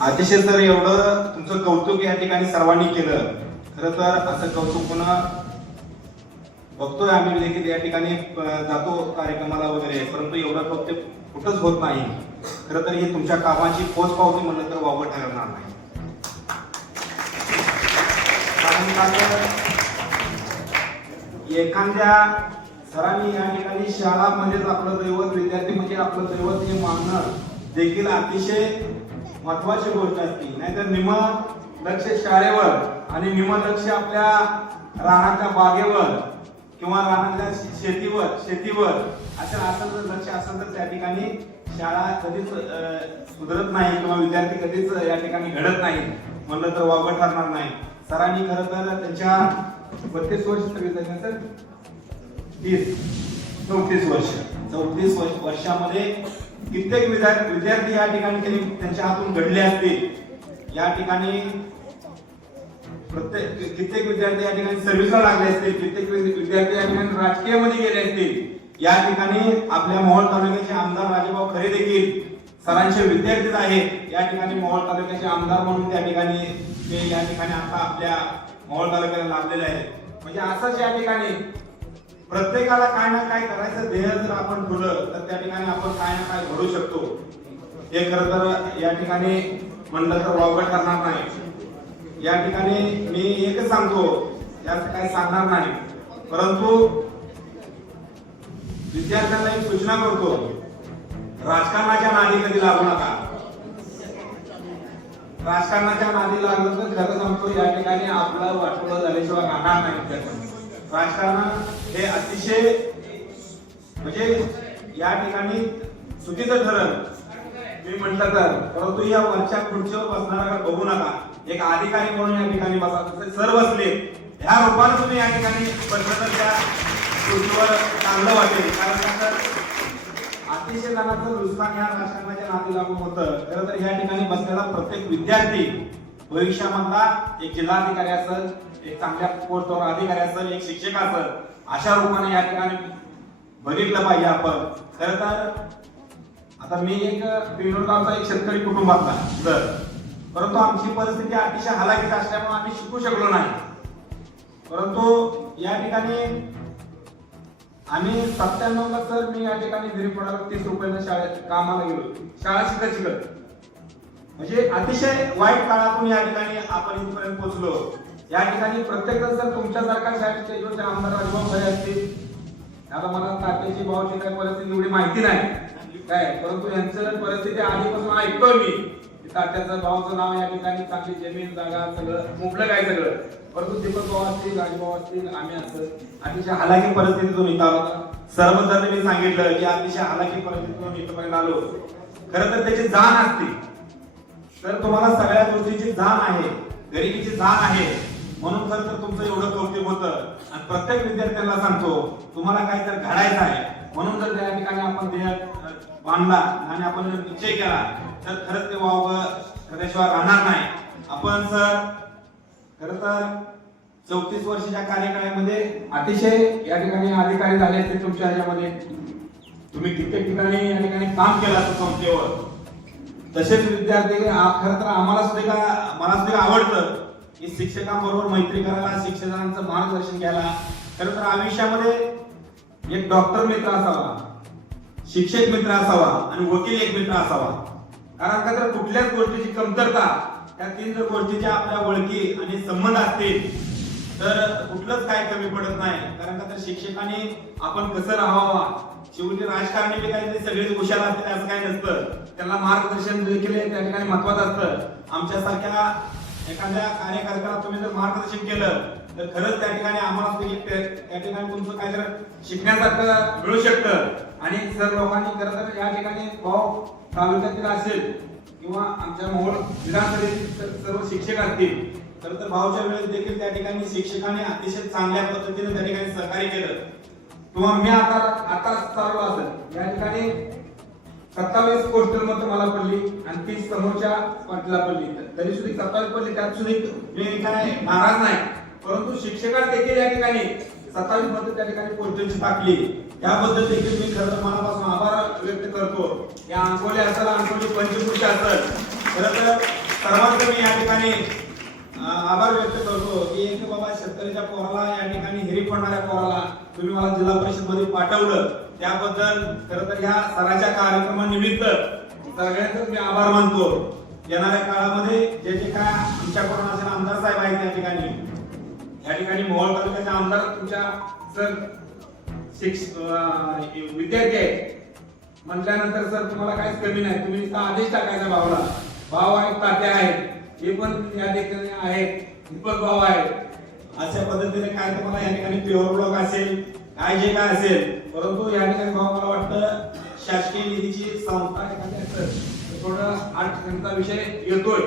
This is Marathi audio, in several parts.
अतिशय सर एवढं तुमचं कौतुक या ठिकाणी सर्वांनी केलं. खरं तर असं कौतुक पुन्हा बघतोय आम्ही देखील या ठिकाणी जातो कार्यक्रमाला वगैरे, परंतु एवढं कौतुक कुठंच होत नाही. खरं तर ही तुमच्या कामाची पोचपावती म्हणलं तर वावग ठरणार नाही. एखाद्या सरांनी या ठिकाणी शाळा म्हणजेच आपलं दैवत, विद्यार्थी म्हणजे आपलं दैवत हे मानणं देखील अतिशय महत्वाची गोष्ट असते. नाहीतर निम लक्ष शाळेवर आणि निम लक्ष आपल्या रानाच्या बागेवर किंवा रानाच्या शेतीवर असं जर लक्ष असेल तर त्या ठिकाणी शाळा कधीच सुधरत नाही किंवा विद्यार्थी कधीच या ठिकाणी घडत नाही म्हणलं तर वावगं ठरणार नाही. सरांनी खरं तर त्यांच्या 32 वर्ष सर 34 वर्षामध्ये कित्येक विद्यार्थी या ठिकाणी त्यांच्या हातून घडले असतील. या ठिकाणी कित्येक विद्यार्थी या ठिकाणी सर्व्हिसला लागले असतील, कित्येक विद्यार्थी या ठिकाणी राजकीय मध्ये गेले असतील. या ठिकाणी आपल्या मोहोळ तालुक्याचे आमदार राजेभाऊ खरे देखील सरांचे विद्यार्थीच आहेत. या ठिकाणी मोहोळ तालुक्याचे आमदार म्हणून त्या ठिकाणी ते या ठिकाणी आता आपल्या मोहोळ तालुक्याला लाभलेले आहेत. म्हणजे असंच या ठिकाणी प्रत्येकाला काय ना काय करायचं ध्येय जर आपण ठेवलं तर त्या ठिकाणी आपण काय ना काय घडू शकतो. हे खरं तर या ठिकाणी म्हणलं तर वावगं ठरणार नाही. या ठिकाणी मी एकच सांगतो, जास्त काही सांगणार नाही, परंतु विद्यार्थ्यांना एक सूचना करतो, राजकारणाच्या नादी कधी लागू नका. राजकारणाच्या नादी लागलं तर खरं सांगतो या ठिकाणी आपलं वाटोळं झाल्याशिवाय राहणार नाही. राजकारण हे अतिशय म्हणजे या ठिकाणी चुकीचं ठरल मी म्हटलं तर, परंतु या वरच्या खुर्चीवर बसणारा बघू नका. एक अधिकारी म्हणून या ठिकाणी बसा. सर बसले ह्या रूपाने तुम्ही या ठिकाणी बसलं तर त्या खुर्चीवर चांगलं वाटेल. कारण अतिशय जणांचं नुकसान ह्या राजकारणाच्या नादी लागून होतं. खरं तर या ठिकाणी बसलेला प्रत्येक विद्यार्थी भविष्यामधला एक जिल्हाधिकारी असेल, एक चांगल्या पोस्टवर अधिकारी असेल, एक शिक्षक असेल, अशा रूपाने या ठिकाणी बघितलं पाहिजे आपण. खरं तर आता मी एक पिंजोरगावचा एक शेतकरी कुटुंबातला सर, परंतु आमची परिस्थिती अतिशय हलाखीची असल्यामुळे आम्ही शिकू शकलो नाही. परंतु या ठिकाणी आम्ही 97 ला सर मी या ठिकाणी गिरीपडाला 30 रुपयाला शाळेत कामाला गेलो, शाळा शिकत म्हणजे अतिशय वाईट काळातून या ठिकाणी आपण इथपर्यंत पोहोचलो. या ठिकाणी प्रत्येक जण सर तुमच्यासारखा शाळेत स्टेजवरचे आमदार राजभाऊ खरे असतील. आता मला तात्याची भावाची काय परिस्थिती एवढी माहिती नाही काय, परंतु यांचं परिस्थिती आधीपासून ऐकतोय मी. तात्याचं भावाचं नाव या ठिकाणी चांगली जमीन जागा सगळं मुबलक आहे सगळं, परंतु दीपक भाऊ असतील, राजभाऊ असतील, आम्ही असं अतिशय हलाखी परिस्थितीतून इथं आलो. सर्वजण मी सांगितलं की अतिशय हलाखी परिस्थितीतून इथपर्यंत आलो. खरं तर त्याची जाण असते. तर तुम्हाला सगळ्या गोष्टीची जाण आहे, गरिबीची जाण आहे, म्हणून खरं तर तुमचं एवढं कौतुक होतं. आणि प्रत्येक विद्यार्थ्यांना सांगतो तुम्हाला काय तर घडायचं आहे, म्हणून जर त्या ठिकाणी आपण ध्येय बांधला आणि आपण जर निश्चय केला तर खरंच ते वावगं ठरल्याशिवाय राहणार नाही. आपण सर खरं तर 34 वर्षाच्या कार्यकाळामध्ये अतिशय या ठिकाणी अधिकारी झाले असते. तुमच्या ह्याच्यामध्ये तुम्ही कित्येक ठिकाणी या ठिकाणी काम केलं असतं संस्थेवर. तसेच विद्यार्थी खरं तर मला सुद्धा आवडतं की शिक्षकांबरोबर मैत्री करायला, शिक्षकांचं मार्गदर्शन घ्यायला. खरं तर आयुष्यामध्ये एक डॉक्टर मित्र असावा, शिक्षक मित्र असावा आणि वकील एक मित्र असावा. कारण का तर कुठल्याच गोष्टीची कमतरता त्या 3 जर गोष्टीच्या आपल्या ओळखी आणि संबंध असतील तर कुठलंच काय कमी पडत नाही. कारण का तर शिक्षकांनी आपण कसं राहावा, शेवटी राजकारणी बी काही सगळे हुशार असतील असं काही नसतं. त्यांना मार्गदर्शन देखील त्या ठिकाणी महत्वाचं असतं. आमच्यासारख्या एखाद्या कार्यकर्त्याला तुम्ही जर मार्गदर्शन केलं तर खरंच त्या ठिकाणी आम्हाला त्या ठिकाणी तुमचं काहीतरी शिकण्यासारखं मिळू शकतं. आणि सर लोकांनी खरं तर या ठिकाणी भाऊ तालुक्यातील असेल किंवा आमच्या मोहोळ विधानसभेतील सर्व शिक्षक असतील, खरं तर भाऊच्या वेळेस देखील त्या ठिकाणी शिक्षकांनी अतिशय चांगल्या पद्धतीने त्या ठिकाणी सहकार्य केलं. किंवा मी आता चालू असेल या ठिकाणी 27 पोस्टल मत मला पडली आणि 30 समोरच्या पार्टीला पडली, तरी सुद्धा 27 पडली. त्यात सुद्धा मी काय नाराज नाही, परंतु शिक्षकांनी देखील या ठिकाणी 27 मत त्या ठिकाणी पोस्टलची टाकली. याबद्दल देखील मी खरं तर मनापासून आभार व्यक्त करतो. या अंकोली असेल, अंकोली पंचकृषी असेल, खरं तर मी या ठिकाणी आभार व्यक्त करतो की एक बाबा शेतकऱ्याच्या पोराला या ठिकाणी हिरीक पडणाऱ्या पोराला तुम्ही मला जिल्हा परिषद मध्ये पाठवलं, त्याबद्दल खरं तर ह्या सराच्या कार्यक्रमानिमित्त सगळ्यांचे मी आभार मानतो. येणाऱ्या काळामध्ये जे जे काय आमच्याकडून असेल आमदार साहेब आहेत या ठिकाणी मोहोळ तालुक्याचे आमदार तुमच्या सर विद्यार्थी आहेत म्हटल्यानंतर सर तुम्हाला काहीच कमी नाही, तुम्ही नुसता आदेश टाकायचा भावाला. भाव आहेत, तात्या आहेत, हे पण या ठिकाणी आहेत, दीपक भाऊ आहेत. अशा पद्धतीने काय तुम्हाला या ठिकाणी प्युअर ब्लॉक असेल काय जे काय असेल, परंतु या ठिकाणी भाऊ मला वाटतं शासकीय निधीची संस्था एखादी असेल थोडं अडचणीचा विषय येतोय,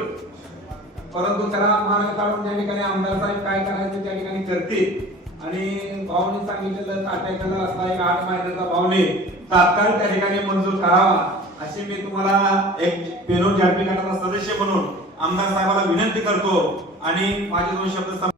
परंतु त्याला मार्ग काढून त्या ठिकाणी आमदार साहेब काय करायचं त्या ठिकाणी करतील. आणि भाऊने सांगितलेलं ताट्याला असता एक 8 महिन्याचा भावने तात्काळ त्या ठिकाणी मंजूर करावा अशी मी तुम्हाला एक पेनोर जागतिक गटाचा सदस्य म्हणून आमदार साहेबाला विनंती करतो आणि माझे 2 शब्द